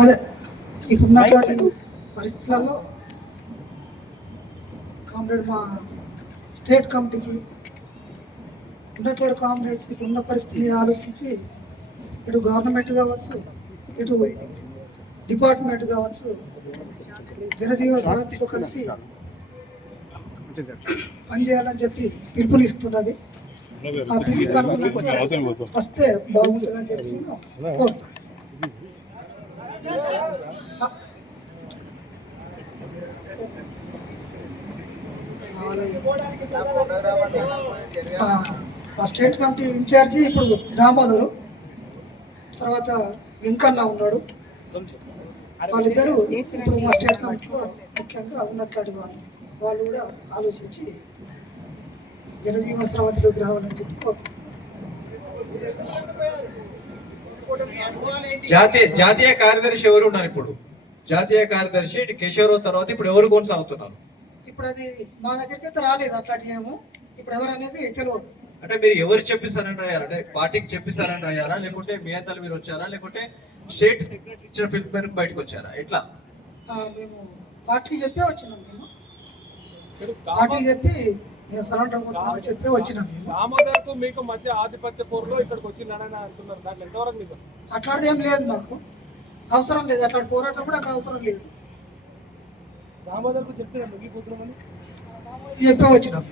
అదే ఇప్పుడున్నటువంటి పరిస్థితులలో కామ్రేడ్ మా స్టేట్ కమిటీకి ఉన్నటువంటి కామ్రేడ్స్ ఇప్పుడున్న పరిస్థితిని ఆలోచించి ఇటు గవర్నమెంట్ కావచ్చు, ఇటు డిపార్ట్మెంట్ కావచ్చు, జనజీవన సరస్సుతో కలిసి పనిచేయాలని చెప్పి పిలుపునిస్తున్నది. ఆ పిలుపు అనుగుణంగా వస్తే బాగుంటుందని చెప్పి నేను కోరుతాను. మా స్టేట్ కమిటీ ఇన్ఛార్జి ఇప్పుడు దామోదరు, తర్వాత వెంకన్న ఉన్నాడు. వాళ్ళిద్దరూ ఇప్పుడు మా స్టేట్ కమిటీలో ముఖ్యంగా ఉన్నట్లాంటి వాళ్ళు కూడా ఆలోచించి జనజీవన స్రవంతిలోకి రావాలని చెప్పి జాతీయ కార్యదర్శి ఎవరు ఉన్నారు? ఇప్పుడు జాతీయ కార్యదర్శి కేశవరావు తర్వాత ఇప్పుడు ఎవరు కొనసాగుతున్నారు? ఇప్పుడు అది మా దగ్గరికి అయితే రాలేదు అట్లాంటి ఏమో, ఇప్పుడు ఎవరు అనేది తెలియదు. అంటే మీరు ఎవరు చెప్పిస్తారని రాయారా? అంటే పార్టీకి చెప్పిస్తారని రాయారా, లేకుంటే మీ అంతలు మీరు వచ్చారా, లేకుంటే స్టేట్ సెక్రటరీ ఇచ్చిన పిలుపు మేరకు బయటకు వచ్చారా? ఎట్లా? మేము పార్టీకి చెప్పే వచ్చినాం. మేము పార్టీకి చెప్పి చెప్పి వచ్చినాం. దామోదర్కు మీకు మధ్య ఆధిపత్య పోరులో ఇక్కడికి వచ్చిందని అంటున్నారు. దాంట్లో ఎంతవరకు నిజం? అట్లాంటిది ఏం లేదు, మాకు అవసరం లేదు. అట్లాంటి పోరాటం కూడా అక్కడ అవసరం లేదు. దామోదర్కు చెప్పిన ముగిపోతున్నామని చెప్పే వచ్చినాం.